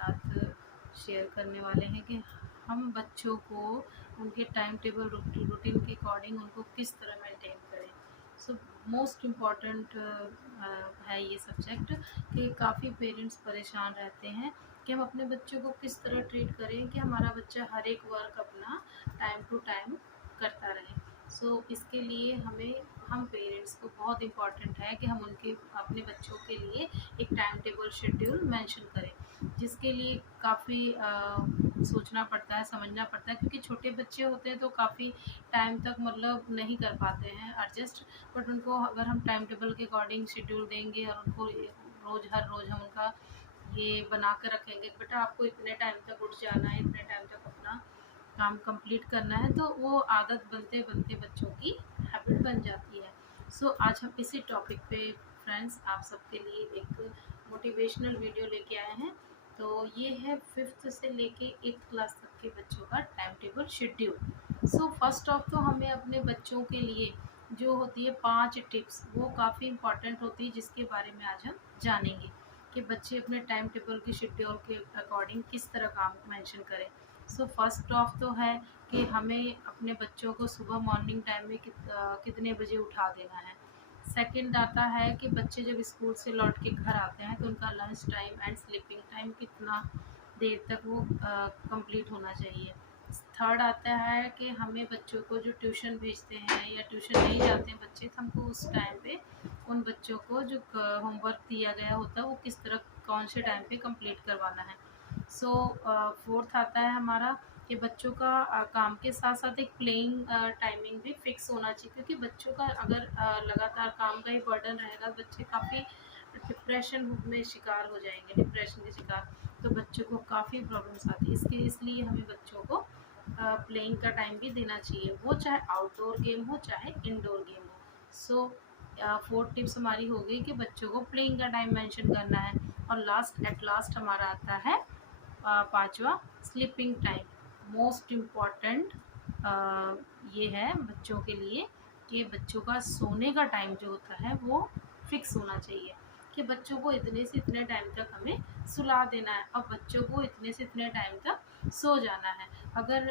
साथ शेयर करने वाले हैं कि हम बच्चों को उनके टाइम टेबल रूटीन के अकॉर्डिंग उनको किस तरह मेंटेन करें। सो मोस्ट इम्पॉर्टेंट है ये सब्जेक्ट कि काफ़ी पेरेंट्स परेशान रहते हैं कि हम अपने बच्चों को किस तरह ट्रीट करें कि हमारा बच्चा हर एक वर्क अपना टाइम टू टाइम करता रहे। इसके लिए हम पेरेंट्स को बहुत इम्पॉर्टेंट है कि हम उनके अपने बच्चों के लिए एक टाइम टेबल शेड्यूल मेंशन करें, जिसके लिए काफ़ी सोचना पड़ता है, समझना पड़ता है, क्योंकि छोटे बच्चे होते हैं तो काफ़ी टाइम तक मतलब नहीं कर पाते हैं एडजस्ट। बट उनको अगर हम टाइम टेबल के अकॉर्डिंग शेड्यूल देंगे और उनको हर रोज़ हम उनका ये बना कर रखेंगे, बेटा आपको इतने टाइम तक उठ जाना है, इतने टाइम तक अपना काम कंप्लीट करना है, तो वो आदत बनते बनते बच्चों की हैबिट बन जाती है। आज हम इसी टॉपिक पे फ्रेंड्स आप सबके लिए एक मोटिवेशनल वीडियो लेके आए हैं। तो ये है 5th से लेके 8th क्लास तक के बच्चों का time table schedule. First of तो हमें अपने बच्चों के लिए जो होती है 5 टिप्स, वो काफ़ी इम्पॉर्टेंट होती है, जिसके बारे में आज हम जानेंगे कि बच्चे अपने टाइम टेबल की शेड्यूल के अकॉर्डिंग किस तरह काम मेंशन करें। फर्स्ट ऑफ तो है कि हमें अपने बच्चों को सुबह मॉर्निंग टाइम में कितने बजे उठा देना है। सेकंड आता है कि बच्चे जब स्कूल से लौट के घर आते हैं तो उनका lunch time and sleeping time कितना देर तक वो कंप्लीट होना चाहिए। थर्ड आता है कि हमें बच्चों को जो ट्यूशन भेजते हैं या ट्यूशन नहीं जाते हैं बच्चे, तो हमको उस टाइम पे उन बच्चों को जो होमवर्क दिया गया होता है वो किस तरह कौन से टाइम पे कंप्लीट करवाना है। फोर्थ आता है हमारा कि बच्चों का काम के साथ साथ एक प्लेइंग टाइमिंग भी फिक्स होना चाहिए, क्योंकि बच्चों का अगर लगातार काम का ही बर्डन रहेगा, बच्चे काफ़ी डिप्रेशन में शिकार हो जाएंगे, डिप्रेशन के शिकार, तो बच्चों को काफ़ी प्रॉब्लम्स आती है। इसलिए हमें बच्चों को प्लेइंग का टाइम भी देना चाहिए, वो चाहे आउटडोर गेम हो चाहे इंडोर गेम हो। फोर्थ टिप्स हमारी हो गई कि बच्चों को प्लेइंग का टाइम मेंशन करना है। और एट लास्ट हमारा आता है पांचवा, स्लीपिंग टाइम। मोस्ट इम्पॉर्टेंट ये है बच्चों के लिए कि बच्चों का सोने का टाइम जो होता है वो फिक्स होना चाहिए, कि बच्चों को इतने से इतने टाइम तक हमें सुला देना है और बच्चों को इतने से इतने टाइम तक सो जाना है। अगर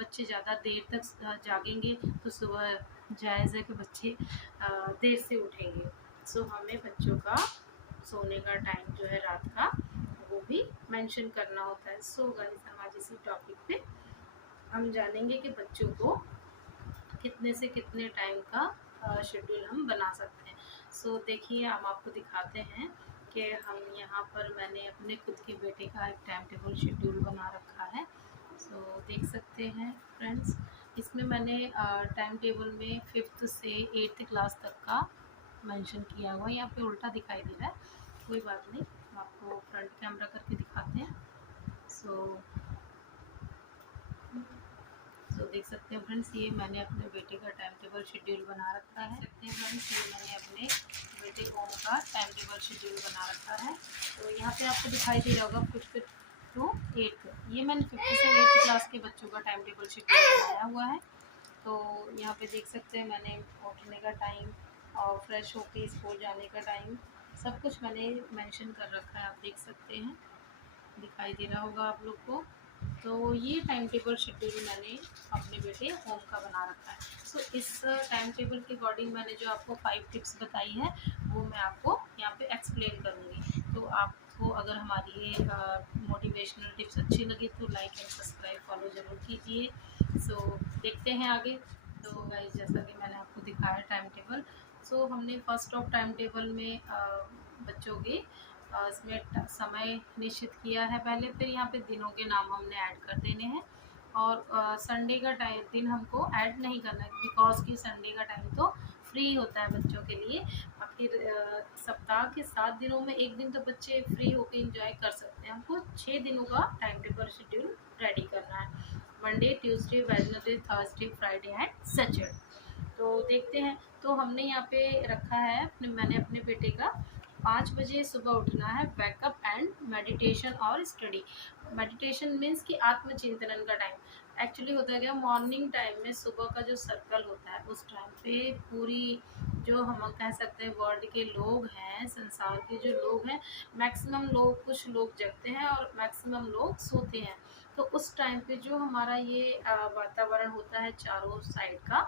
बच्चे ज़्यादा देर तक जागेंगे तो सुबह जायज़ है कि बच्चे देर से उठेंगे। हमें बच्चों का सोने का टाइम जो है रात का, वो भी मेंशन करना होता है। गाइस, हम आज इसी टॉपिक पे हम जानेंगे कि बच्चों को कितने से कितने टाइम का शेड्यूल हम बना सकते हैं। देखिए, हम आपको दिखाते हैं कि हम यहाँ पर मैंने अपने खुद के बेटे का एक टाइम टेबल शेड्यूल बना रखा है। देख सकते हैं फ्रेंड्स, इसमें मैंने टाइम टेबल में 5th से 8th क्लास तक का मेंशन किया हुआ है। यहाँ पे उल्टा दिखाई दे रहा है, कोई बात नहीं, हम आपको फ्रंट कैमरा करके दिखाते हैं। देख सकते हैं फ्रेंड्स, ये मैंने अपने बेटे का टाइम टेबल शेड्यूल बना रखा है। देख सकते हैं फ्रेंड्स, ये मैंने अपने बेटे ओम का टाइम टेबल शेड्यूल बना रखा है। यहाँ पे आपको दिखाई दे रहा होगा 5th to 8th, ये मैंने 5th से 8th क्लास के बच्चों का टाइम टेबल शेड्यूल बनाया हुआ है। यहाँ पे देख सकते हैं मैंने उठने का टाइम और फ्रेश होके स्कूल जाने का टाइम, सब कुछ मैंने मेंशन कर रखा है। आप देख सकते हैं, दिखाई दे रहा होगा आप लोग को। ये टाइम टेबल शेड्यूल मैंने अपने बेटे होम का बना रखा है। इस टाइम टेबल के अकॉर्डिंग मैंने जो आपको 5 टिप्स बताई है वो मैं आपको यहाँ पे एक्सप्लेन करूँगी। आपको अगर हमारी ये मोटिवेशनल टिप्स अच्छी लगी तो लाइक एंड सब्सक्राइब फॉलो ज़रूर कीजिए। देखते हैं आगे। गाइस, जैसा कि मैंने आपको दिखाया टाइम टेबल, हमने फर्स्ट ऑफ टाइम टेबल में बच्चों के इसमें समय निश्चित किया है पहले, फिर यहाँ पे दिनों के नाम हमने ऐड कर देने हैं। और संडे का दिन हमको ऐड नहीं करना है, बिकॉज कि संडे का टाइम तो फ्री होता है बच्चों के लिए। बाकी सप्ताह के 7 दिनों में एक दिन तो बच्चे फ्री होकर इंजॉय कर सकते हैं। हमको 6 दिनों का टाइम टेबल शेड्यूल रेडी करना है, Monday, Tuesday, Wednesday, Thursday, Friday and Saturday. देखते हैं। हमने यहाँ पे रखा है मैंने अपने बेटे का 5 बजे सुबह उठना है, बैकअप एंड मेडिटेशन और स्टडी। मेडिटेशन मीन्स कि आत्मचिंतन का टाइम। एक्चुअली होता है क्या, मॉर्निंग टाइम में सुबह का जो सर्कल होता है उस टाइम पे पूरी जो हम कह सकते हैं वर्ल्ड के लोग हैं, संसार के जो लोग हैं, मैक्सिमम लोग, कुछ लोग जगते हैं और मैक्सिमम लोग सोते हैं। तो उस टाइम पे जो हमारा ये वातावरण होता है चारों साइड का,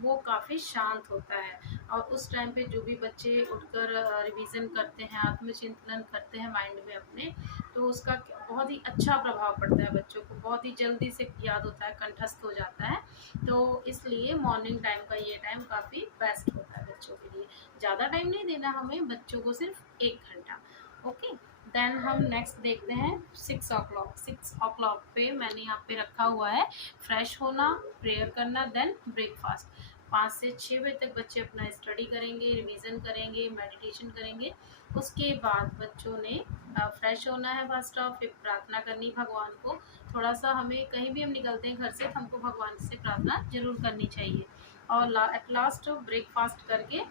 वो काफ़ी शांत होता है। और उस टाइम पे जो भी बच्चे उठकर रिवीजन करते हैं, आत्मचिंतन करते हैं माइंड में अपने, तो उसका बहुत ही अच्छा प्रभाव पड़ता है बच्चों को, बहुत ही जल्दी से याद होता है, कंठस्थ हो जाता है। तो इसलिए मॉर्निंग टाइम का ये टाइम काफ़ी बेस्ट होता है बच्चों के लिए। ज़्यादा टाइम नहीं देना हमें बच्चों को, सिर्फ 1 घंटा। ओके, देन हम नेक्स्ट देखते हैं 6 o'clock। 6 o'clock पे मैंने यहाँ पे रखा हुआ है फ्रेश होना, प्रेयर करना, देन ब्रेकफास्ट। 5 से 6 बजे तक बच्चे अपना स्टडी करेंगे, रिवीजन करेंगे, मेडिटेशन करेंगे। उसके बाद बच्चों ने फ्रेश होना है फर्स्ट ऑफ, फिर प्रार्थना करनी भगवान को। थोड़ा सा हमें, कहीं भी हम निकलते हैं घर से, तो हमको भगवान से प्रार्थना जरूर करनी चाहिए। और एट लास्ट ब्रेकफास्ट करके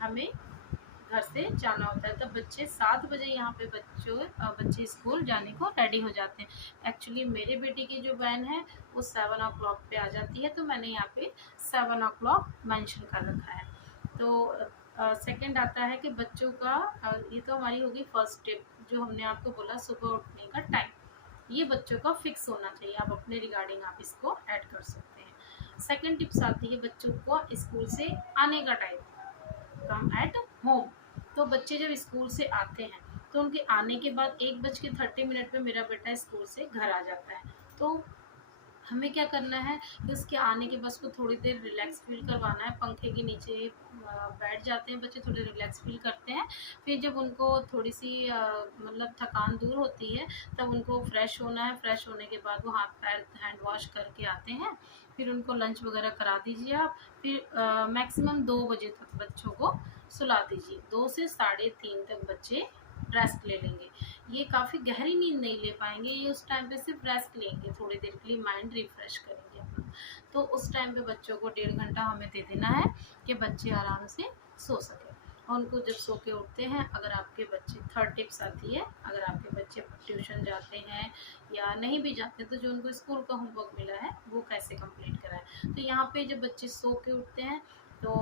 हमें घर से जाना होता है। तब बच्चे 7 बजे यहाँ पे बच्चे स्कूल जाने को रेडी हो जाते हैं। एक्चुअली मेरे बेटे की जो वैन है वो 7 o'clock पे आ जाती है, तो मैंने यहाँ पे 7 o'clock मेंशन कर रखा है। तो सेकंड आता है कि बच्चों का ये तो हमारी होगी फर्स्ट टिप, जो हमने आपको बोला सुबह उठने का टाइम, ये बच्चों का फिक्स होना चाहिए। आप अपने रिगार्डिंग आप इसको ऐड कर सकते हैं। सेकंड टिप्स आती है बच्चों को स्कूल से आने का टाइम, कम एट होम। तो बच्चे जब स्कूल से आते हैं तो उनके आने के बाद 1:30 पे मेरा बेटा स्कूल से घर आ जाता है। तो हमें क्या करना है कि उसके आने के बाद उसको थोड़ी देर रिलैक्स फील करवाना है। पंखे के नीचे बैठ जाते हैं बच्चे, थोड़े रिलैक्स फील करते हैं। फिर जब उनको थोड़ी सी मतलब थकान दूर होती है, तब उनको फ्रेश होना है। फ्रेश होने के बाद वो हाथ पैर हैंड वॉश करके आते हैं। फिर उनको लंच वगैरह करा दीजिए आप। फिर मैक्सिमम 2 बजे तक बच्चों को सुला दीजिए। 2 से 3:30 तक बच्चे रेस्ट ले लेंगे। ये काफ़ी गहरी नींद नहीं ले पाएंगे, ये उस टाइम पे सिर्फ रेस्ट लेंगे, थोड़ी देर के लिए माइंड रिफ्रेश करेंगे अपना। तो उस टाइम पे बच्चों को 1.5 घंटा हमें दे देना है कि बच्चे आराम से सो सकें। और उनको जब सो के उठते हैं, अगर आपके बच्चे, थर्ड टिप्स आती है, अगर आपके बच्चे ट्यूशन जाते हैं या नहीं भी जाते, तो जो उनको स्कूल का होमवर्क मिला है वो कैसे कंप्लीट कराएं। तो यहाँ पे जब बच्चे सो के उठते हैं तो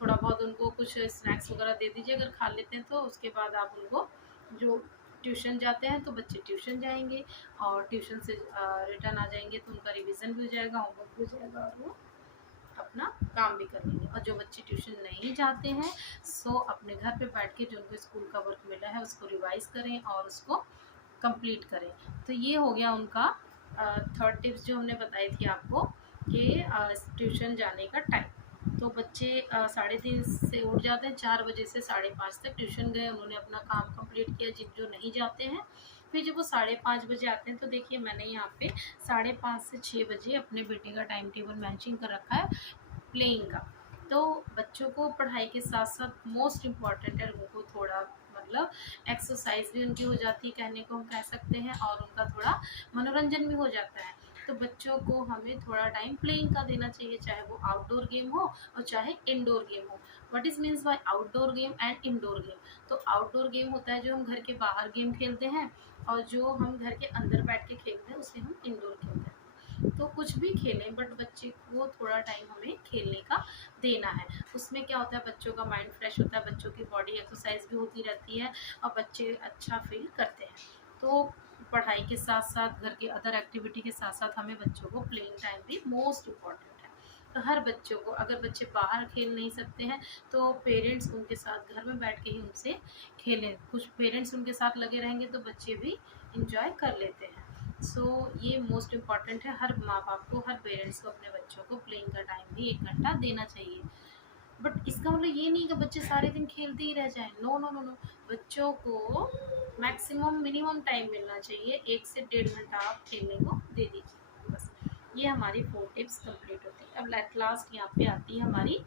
थोड़ा बहुत उनको कुछ स्नैक्स वगैरह दे दीजिए, अगर खा लेते हैं तो उसके बाद आप उनको, जो ट्यूशन जाते हैं तो बच्चे ट्यूशन जाएंगे और ट्यूशन से रिटर्न आ जाएंगे, तो उनका रिवीजन भी हो जाएगा, होमवर्क भी हो जाएगा और वो अपना काम भी कर लेंगे। और जो बच्चे ट्यूशन नहीं जाते हैं, सो अपने घर पे बैठ के जो उनको स्कूल का वर्क मिला है उसको रिवाइज करें और उसको कंप्लीट करें। तो ये हो गया उनका थर्ड टिप्स जो हमने बताई थी आपको, कि ट्यूशन जाने का टाइम। तो बच्चे 3:30 से उठ जाते हैं, 4 बजे से 5:30 तक ट्यूशन गए, उन्होंने अपना काम कंप्लीट किया, जिन जो नहीं जाते हैं। फिर जब वो 5:30 बजे आते हैं, तो देखिए मैंने यहाँ पे 5:30 से 6 बजे अपने बेटे का टाइम टेबल मैचिंग कर रखा है प्लेइंग का। तो बच्चों को पढ़ाई के साथ साथ मोस्ट इम्पॉर्टेंट है, उनको थोड़ा मतलब एक्सरसाइज भी उनकी हो जाती है, कहने को हम कह सकते हैं, और उनका थोड़ा मनोरंजन भी हो जाता है। तो बच्चों को हमें थोड़ा टाइम प्लेइंग का देना चाहिए, चाहे वो आउटडोर गेम हो और चाहे इंडोर गेम हो। What is means by outdoor game and indoor game? तो आउटडोर गेम होता है जो हम घर के बाहर गेम खेलते हैं, और जो हम घर के अंदर बैठ के खेलते हैं उसे हम इंडोर गेम कहते हैं। तो कुछ भी खेलें, बट बच्चे को थोड़ा टाइम हमें खेलने का देना है। उसमें क्या होता है, बच्चों का माइंड फ्रेश होता है, बच्चों की बॉडी एक्सरसाइज भी होती रहती है और बच्चे अच्छा फील करते हैं। तो पढ़ाई के साथ साथ घर के अदर एक्टिविटी के साथ साथ हमें बच्चों को प्लेइंग टाइम भी मोस्ट इम्पॉर्टेंट है। तो हर बच्चों को, अगर बच्चे बाहर खेल नहीं सकते हैं तो पेरेंट्स उनके साथ घर में बैठ के ही उनसे खेलें। कुछ पेरेंट्स उनके साथ लगे रहेंगे तो बच्चे भी इंजॉय कर लेते हैं। सो ये मोस्ट इम्पॉर्टेंट है, हर माँ बाप को, हर पेरेंट्स को अपने बच्चों को प्लेइंग का टाइम भी 1 घंटा देना चाहिए। बट इसका मतलब ये नहीं कि बच्चे सारे दिन खेलते ही रह जाएं। नो नो नो नो, बच्चों को मैक्सिमम मिनिमम टाइम मिलना चाहिए, 1 से 1.5 घंटा आप खेलने को दे दीजिए बस। ये हमारी 4 टिप्स कंप्लीट होती है। अब एट लास्ट यहाँ पे आती है हमारी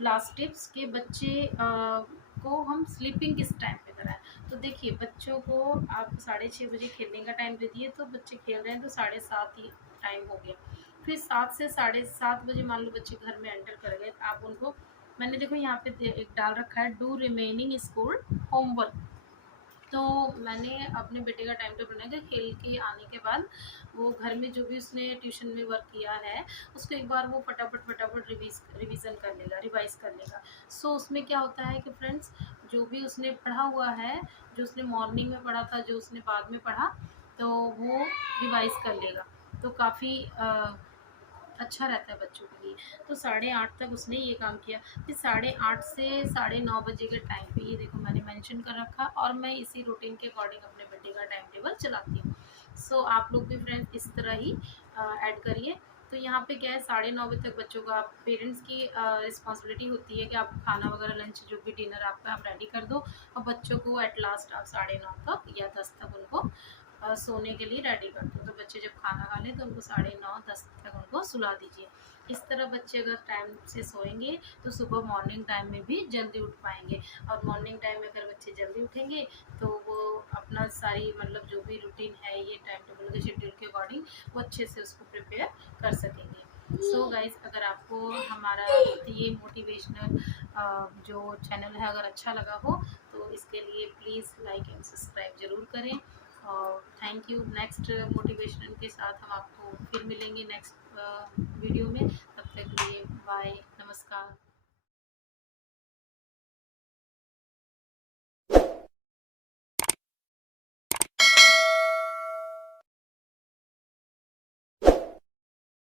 लास्ट टिप्स के बच्चे को हम स्लीपिंग किस टाइम पे कराएं। तो देखिए, बच्चों को आप 6:30 बजे खेलने का टाइम दे दिए, तो बच्चे खेल रहे हैं तो 7:30 ही टाइम हो गया। फिर 7 से 7:30 बजे मान लो बच्चे घर में एंटर कर गए, आप उनको, मैंने देखो यहाँ पे एक डाल रखा है, डू रिमेनिंग स्कूल होमवर्क। तो मैंने अपने बेटे का टाइम टेबल बनाया कि खेल के आने के बाद वो घर में जो भी उसने ट्यूशन में वर्क किया है उसको एक बार वो फटाफट रिवीजन कर लेगा, रिवाइज कर लेगा। सो उसमें क्या होता है कि फ्रेंड्स, जो भी उसने पढ़ा हुआ है, जो उसने मॉर्निंग में पढ़ा था, जो उसने बाद में पढ़ा, तो वो रिवाइज कर लेगा। तो काफ़ी अच्छा रहता है बच्चों के लिए। तो 8:30 तक उसने ये काम किया। फिर 8:30 से 9:30 बजे के टाइम पे ये देखो मैंने मेंशन कर रखा, और मैं इसी रूटीन के अकॉर्डिंग अपने बेटे का टाइम टेबल चलाती हूँ। सो आप लोग भी फ्रेंड्स इस तरह ही ऐड करिए। तो यहाँ पे क्या है, 9:30 बजे तक बच्चों का, पेरेंट्स की रिस्पॉन्सिबिलिटी होती है कि आप खाना वगैरह, लंच, जो भी डिनर आपका, आप रेडी कर दो, और बच्चों को एट लास्ट आप 9:30 तक या 10 तक उनको सोने के लिए रेडी कर दो। तो बच्चे जब खाना खा लें तो उनको 9:30 10 तक उनको सुला दीजिए। इस तरह बच्चे अगर टाइम से सोएंगे तो सुबह मॉर्निंग टाइम में भी जल्दी उठ पाएंगे। और मॉर्निंग टाइम में अगर बच्चे जल्दी उठेंगे तो वो अपना सारी, मतलब जो भी रूटीन है ये टाइम टेबल के शेड्यूल के अकॉर्डिंग, वो अच्छे से उसको प्रिपेयर कर सकेंगे। सो गाइज, अगर आपको हमारा ये मोटिवेशनल जो चैनल है अगर अच्छा लगा हो तो इसके लिए प्लीज़ लाइक एंड सब्सक्राइब ज़रूर करें। और थैंक यू। नेक्स्ट मोटिवेशन के साथ हम आपको फिर मिलेंगे नेक्स्ट वीडियो में। तब तक के लिए बाय, नमस्कार।